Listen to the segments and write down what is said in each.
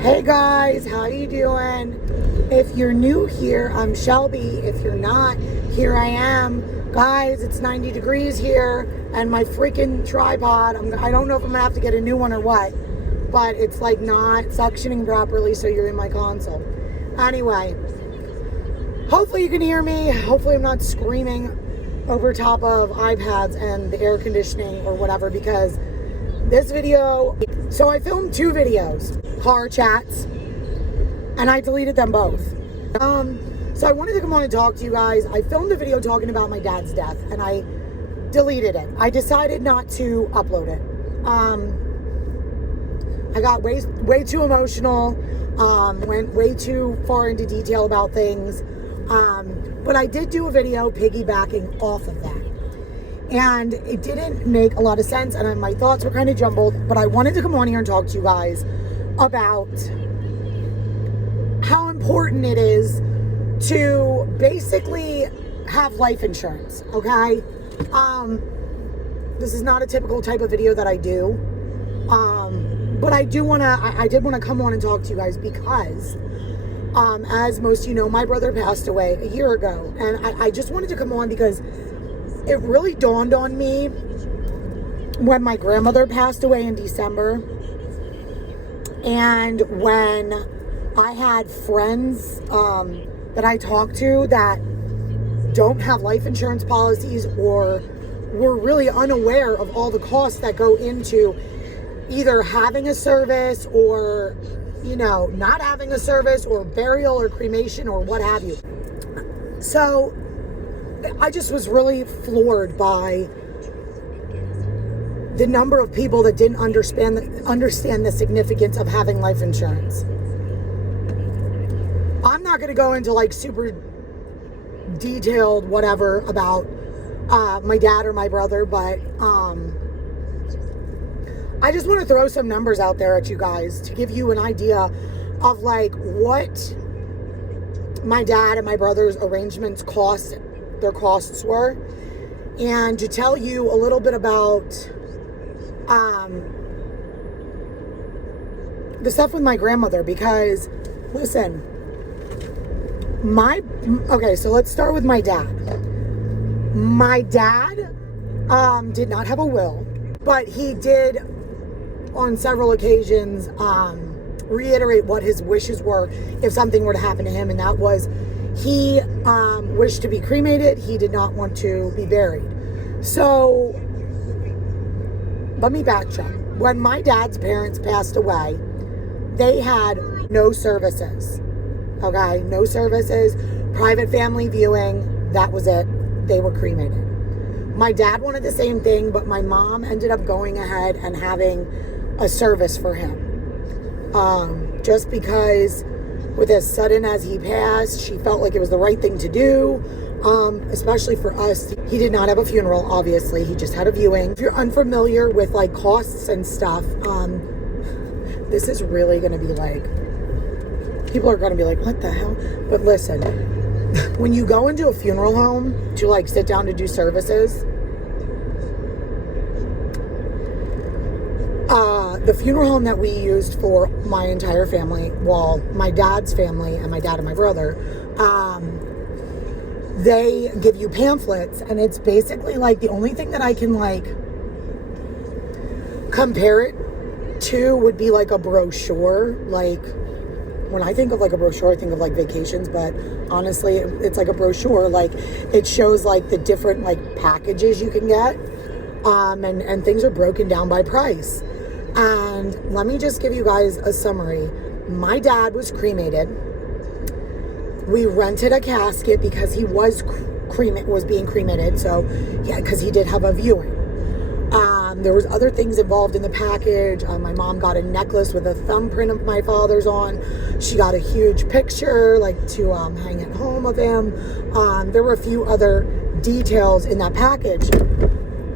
Hey guys, how you doing? If you're new here, I'm Shelby. If you're not, here I am. Guys, it's 90 degrees here and my freaking tripod, I don't know if I'm gonna have to get a new one or what, but it's like not suctioning properly, so you're in my console. Anyway, hopefully you can hear me. Hopefully I'm not screaming over top of iPads and the air conditioning or whatever, because this video, so I filmed 2 videos, car chats, and I deleted them both. So I wanted to come on and talk to you guys. I filmed a video talking about my dad's death and I deleted it. I decided not to upload it. I got way too emotional, went way too far into detail about things. But I did do a video piggybacking off of that. And it didn't make a lot of sense, and my thoughts were kind of jumbled, but I wanted to come on here and talk to you guys about how important it is to basically have life insurance, okay? This is not a typical type of video that I do, but I did want to come on and talk to you guys because, as most of you know, my brother passed away a year ago, and I just wanted to come on because it really dawned on me when my grandmother passed away in December, and when I had friends that I talked to that don't have life insurance policies or were really unaware of all the costs that go into either having a service or, you know, not having a service, or burial or cremation or what have you. So I just was really floored by the number of people that didn't understand the significance of having life insurance. I'm not going to go into like super detailed whatever about my dad or my brother, but I just want to throw some numbers out there at you guys to give you an idea of like what my dad and my brother's arrangements their costs were, and to tell you a little bit about the stuff with my grandmother, because listen, okay, so let's start with my dad. My dad did not have a will, but he did on several occasions reiterate what his wishes were if something were to happen to him, and that was he wished to be cremated. He did not want to be buried. So let me backtrack. When my dad's parents passed away, they had no services. Okay, no services, private family viewing, that was it. They were cremated. My dad wanted the same thing, but my mom ended up going ahead and having a service for him. Just because with as sudden as he passed, she felt like it was the right thing to do, especially for us. He did not have a funeral, obviously. He just had a viewing. If you're unfamiliar with like costs and stuff, this is really going to be like, people are going to be like, what the hell? But listen, when you go into a funeral home to like sit down to do services, the funeral home that we used for my entire family, well, my dad's family and my dad and my brother, they give you pamphlets, and it's basically like the only thing that I can like compare it to would be like a brochure. Like when I think of like a brochure, I think of like vacations, but honestly, it's like a brochure. Like it shows like the different like packages you can get, and things are broken down by price. And let me just give you guys a summary. My dad was cremated. We rented a casket because he was being cremated. So yeah, because he did have a viewing. There was other things involved in the package. My mom got a necklace with a thumbprint of my father's on. She got a huge picture like to hang at home of him. There were a few other details in that package.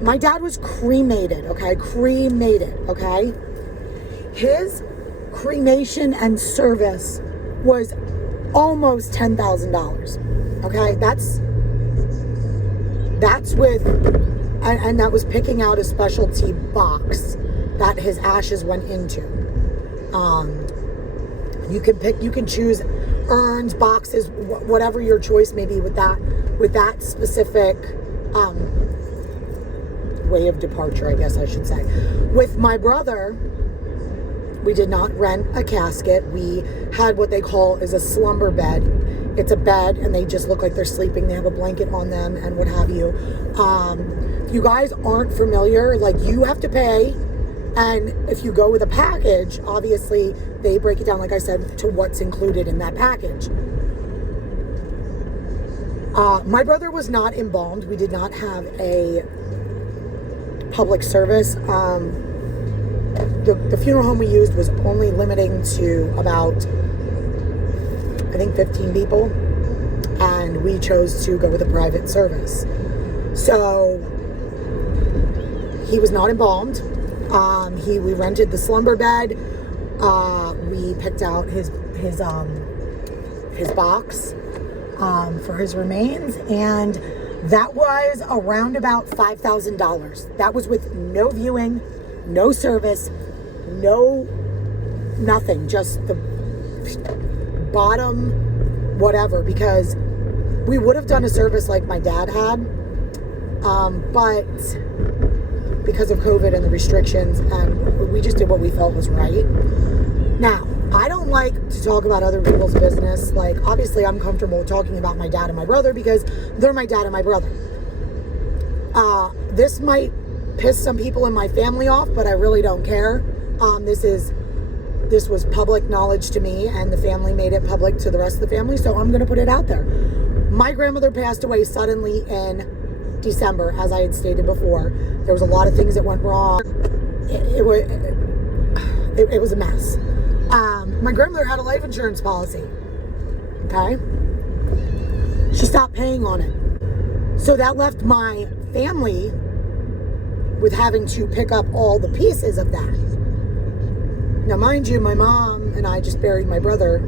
My dad was cremated, okay? His cremation and service was almost $10,000, okay? That's with, and that was picking out a specialty box that his ashes went into. You can choose urns, boxes, whatever your choice may be with that specific way of departure, I guess I should say. With my brother, we did not rent a casket. We had what they call is a slumber bed. It's a bed and they just look like they're sleeping. They have a blanket on them and what have you. If you guys aren't familiar, like, you have to pay. And if you go with a package, obviously they break it down, like I said, to what's included in that package. My brother was not embalmed. We did not have a public service. The funeral home we used was only limiting to about, I think, 15 people. And we chose to go with a private service. So he was not embalmed. We rented the slumber bed. We picked out his box for his remains, and that was around about $5,000. That was with no viewing, no service, no nothing, just the bottom whatever, because we would have done a service like my dad had, but because of COVID and the restrictions, and we just did what we felt was right. Now, I don't like to talk about other people's business. Like, obviously, I'm comfortable talking about my dad and my brother because they're my dad and my brother. This might piss some people in my family off, but I really don't care. This was public knowledge to me, and the family made it public to the rest of the family, so I'm going to put it out there. My grandmother passed away suddenly in December, as I had stated before. There was a lot of things that went wrong. It was a mess. My grandmother had a life insurance policy. Okay? She stopped paying on it. So that left my family with having to pick up all the pieces of that. Now, mind you, my mom and I just buried my brother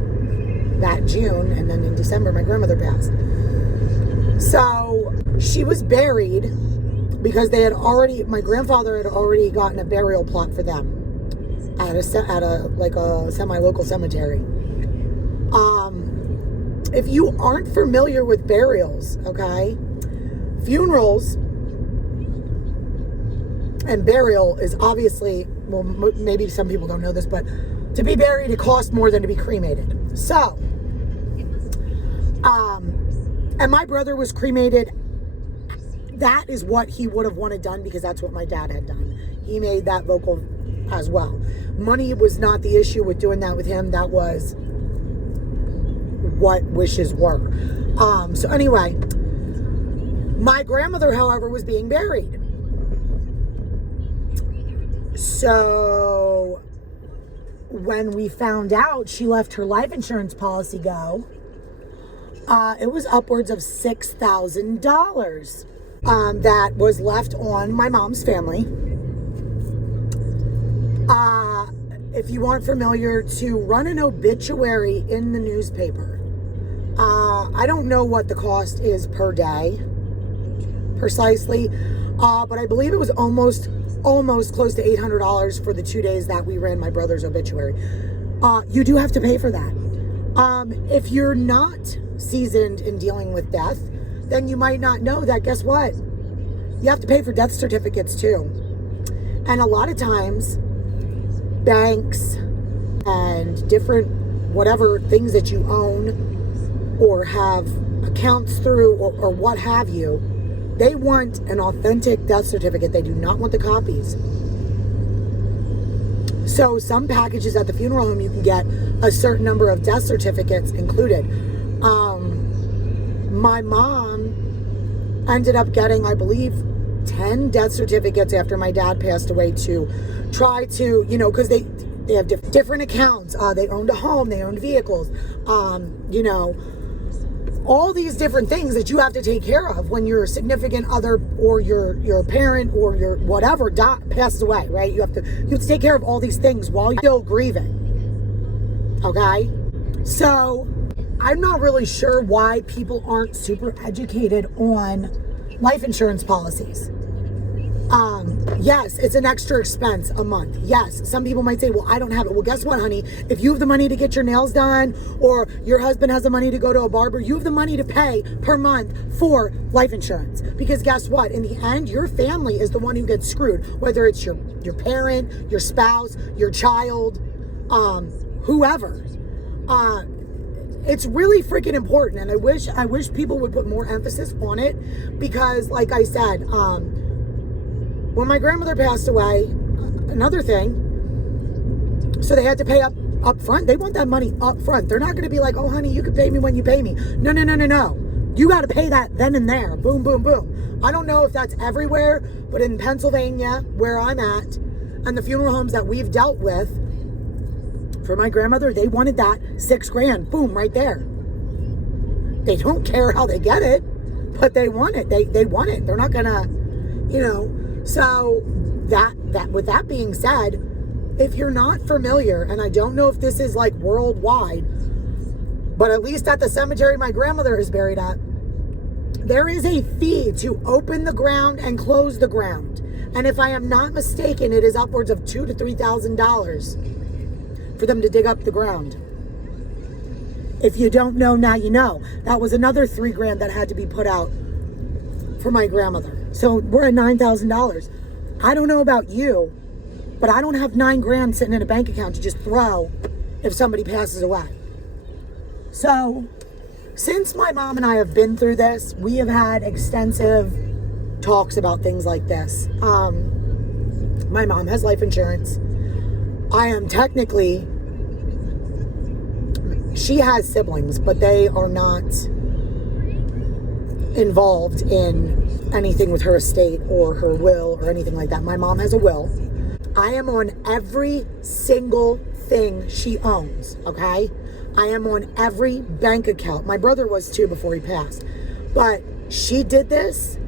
that June, and then in December, my grandmother passed. So she was buried because my grandfather had already gotten a burial plot for them at a semi-local cemetery. If you aren't familiar with burials, okay, funerals and burial is obviously, well, maybe some people don't know this, but to be buried, it costs more than to be cremated. So, and my brother was cremated. That is what he would have wanted done because that's what my dad had done. He made that vocal as well. Money was not the issue with doing that with him. That was what wishes were. So anyway, my grandmother, however, was being buried. So when we found out she let her life insurance policy go, it was upwards of $6,000 that was left on my mom's family. If you aren't familiar, to run an obituary in the newspaper, I don't know what the cost is per day precisely, but I believe it was almost close to $800 for the 2 days that we ran my brother's obituary. You do have to pay for that. If you're not seasoned in dealing with death, then you might not know that, guess what? You have to pay for death certificates too. And a lot of times, banks and different whatever things that you own or have accounts through or what have you, they want an authentic death certificate. They do not want the copies. So some packages at the funeral home, you can get a certain number of death certificates included. My mom ended up getting, I believe, 10 death certificates after my dad passed away to try to, because they have different accounts. They owned a home, they owned vehicles, all these different things that you have to take care of when your significant other or your parent or your whatever passes away, right? You have to take care of all these things while you're still grieving. Okay? So I'm not really sure why people aren't super educated on life insurance policies. Yes, it's an extra expense a month. Yes, some people might say, well, I don't have it. Well, guess what, honey? If you have the money to get your nails done, or your husband has the money to go to a barber, you have the money to pay per month for life insurance. Because guess what? In the end, your family is the one who gets screwed, whether it's your parent, your spouse, your child, whoever. It's really freaking important, and I wish people would put more emphasis on it, because like I said, when my grandmother passed away, another thing, so they had to pay up front. They want that money up front. They're not going to be like, oh honey, you can pay me when you pay me. No. You got to pay that then and there. Boom, boom, boom. I don't know if that's everywhere, but in Pennsylvania, where I'm at, and the funeral homes that we've dealt with, for my grandmother, they wanted that $6,000. Boom, right there. They don't care how they get it, but they want it. They want it. They're not gonna, So that with that being said, if you're not familiar, and I don't know if this is like worldwide, but at least at the cemetery my grandmother is buried at, there is a fee to open the ground and close the ground. And if I am not mistaken, it is upwards of $2,000 to $3,000 for them to dig up the ground. If you don't know, now you know. That was another $3,000 that had to be put out for my grandmother. So we're at $9,000. I don't know about you, but I don't have $9,000 sitting in a bank account to just throw if somebody passes away. So since my mom and I have been through this, we have had extensive talks about things like this. My mom has life insurance. I am technically, she has siblings, but they are not involved in anything with her estate or her will or anything like that. My mom has a will. I am on every single thing she owns, okay? I am on every bank account. My brother was too before he passed. But she did this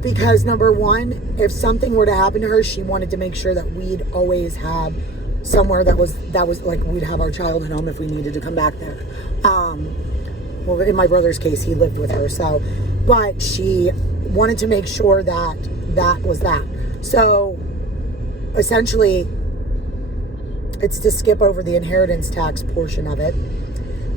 because, number one, if something were to happen to her, she wanted to make sure that we'd always have somewhere that was like, we'd have our childhood home if we needed to come back there. Well, in my brother's case, he lived with her, so, but she wanted to make sure that that was that. So essentially, it's to skip over the inheritance tax portion of it,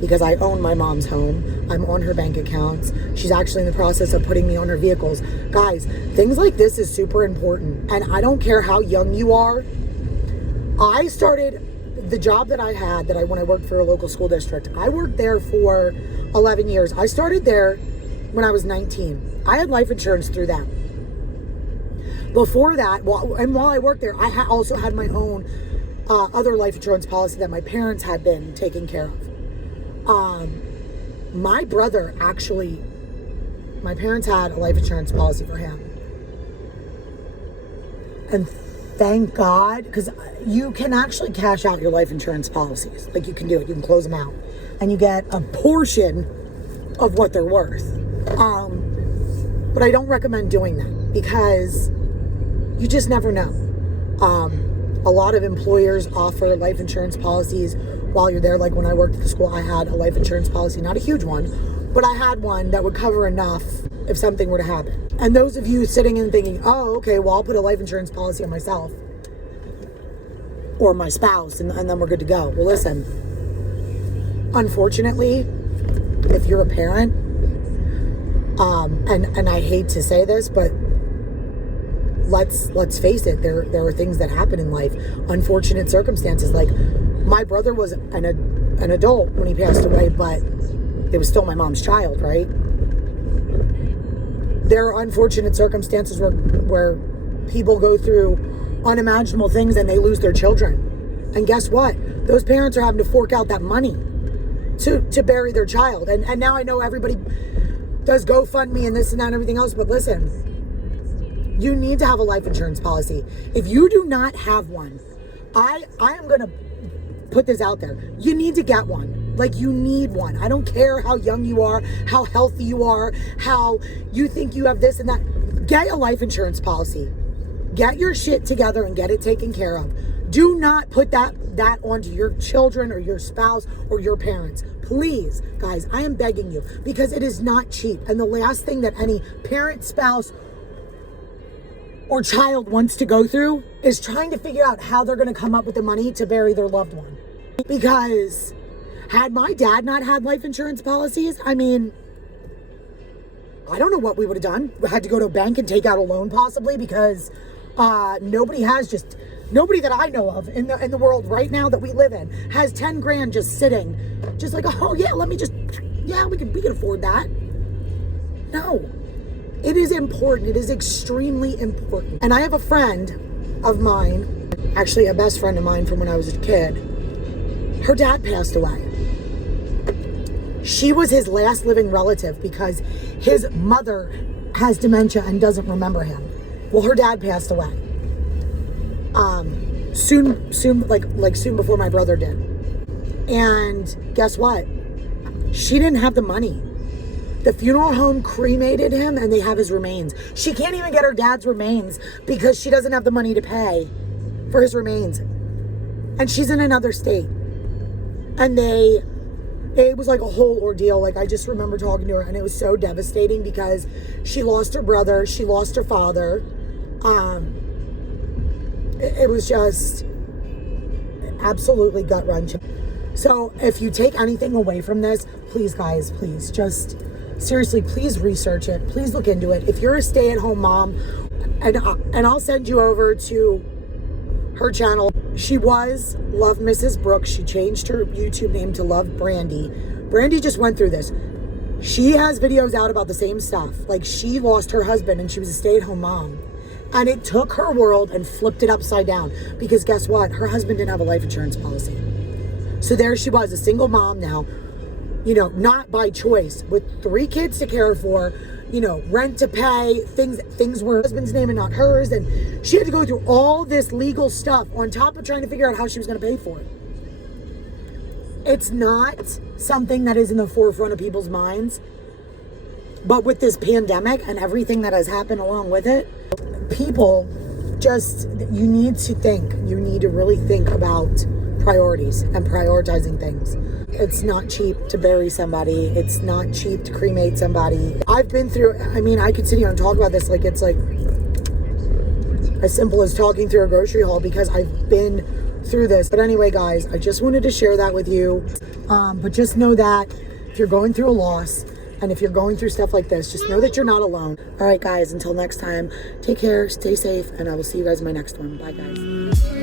because I own my mom's home. I'm on her bank accounts. She's actually in the process of putting me on her vehicles. Guys, things like this is super important, and I don't care how young you are. I started the job that I had, when I worked for a local school district. I worked there for 11 years. I started there when I was 19. I had life insurance through them. Before that, while I worked there, I also had my own other life insurance policy that my parents had been taking care of. My brother actually, my parents had a life insurance policy for him. And thank God, because you can actually cash out your life insurance policies. Like, you can do it. You can close them out. And you get a portion of what they're worth. But I don't recommend doing that, because you just never know. A lot of employers offer life insurance policies while you're there. Like when I worked at the school, I had a life insurance policy, not a huge one, but I had one that would cover enough if something were to happen. And those of you sitting and thinking, oh, okay, well, I'll put a life insurance policy on myself or my spouse, and then we're good to go. Well, listen, unfortunately, if you're a parent, and I hate to say this, but let's face it, there are things that happen in life, unfortunate circumstances. Like, my brother was an adult when he passed away, but it was still my mom's child, right? There are unfortunate circumstances where people go through unimaginable things and they lose their children. And guess what? Those parents are having to fork out that money to bury their child. And now I know everybody does GoFundMe and this and that and everything else, but listen, you need to have a life insurance policy. If you do not have one, I am going to put this out there. You need to get one. Like, you need one. I don't care how young you are, how healthy you are, how you think you have this and that. Get a life insurance policy. Get your shit together and get it taken care of. Do not put that onto your children or your spouse or your parents. Please, guys, I am begging you, because it is not cheap. And the last thing that any parent, spouse, or child wants to go through is trying to figure out how they're going to come up with the money to bury their loved one. Because had my dad not had life insurance policies, I mean, I don't know what we would have done. We had to go to a bank and take out a loan possibly, because nobody that I know of in the world right now that we live in has 10 grand just sitting, just like, oh yeah, we can afford that. No, it is important. It is extremely important. And I have a friend of mine, actually a best friend of mine from when I was a kid. Her dad passed away. She was his last living relative because his mother has dementia and doesn't remember him. Well, her dad passed away. Soon before my brother did. And guess what? She didn't have the money. The funeral home cremated him and they have his remains. She can't even get her dad's remains because she doesn't have the money to pay for his remains. And she's in another state. And it was like a whole ordeal. Like, I just remember talking to her and it was so devastating because she lost her brother, she lost her father. It was just absolutely gut-wrenching. So if you take anything away from this, please guys, please just seriously, please research it. Please look into it. If you're a stay-at-home mom, and I'll send you over to her channel. She was Love Mrs. Brooks. She changed her YouTube name to Love Brandy. Brandy just went through this. She has videos out about the same stuff. Like, she lost her husband and she was a stay-at-home mom. And it took her world and flipped it upside down. Because guess what? Her husband didn't have a life insurance policy. So there she was, a single mom now, not by choice, with 3 kids to care for, rent to pay, things were her husband's name and not hers. And she had to go through all this legal stuff on top of trying to figure out how she was going to pay for it. It's not something that is in the forefront of people's minds. But with this pandemic and everything that has happened along with it, people you need to think. You need to really think about priorities and prioritizing things. It's not cheap to bury somebody. It's not cheap to cremate somebody. I've been through, I could sit here and talk about this like it's like as simple as talking through a grocery haul because I've been through this. But anyway, guys, I just wanted to share that with you. But just know that if you're going through a loss and if you're going through stuff like this, just know that you're not alone. All right, guys, until next time, take care, stay safe, and I will see you guys in my next one. Bye, guys.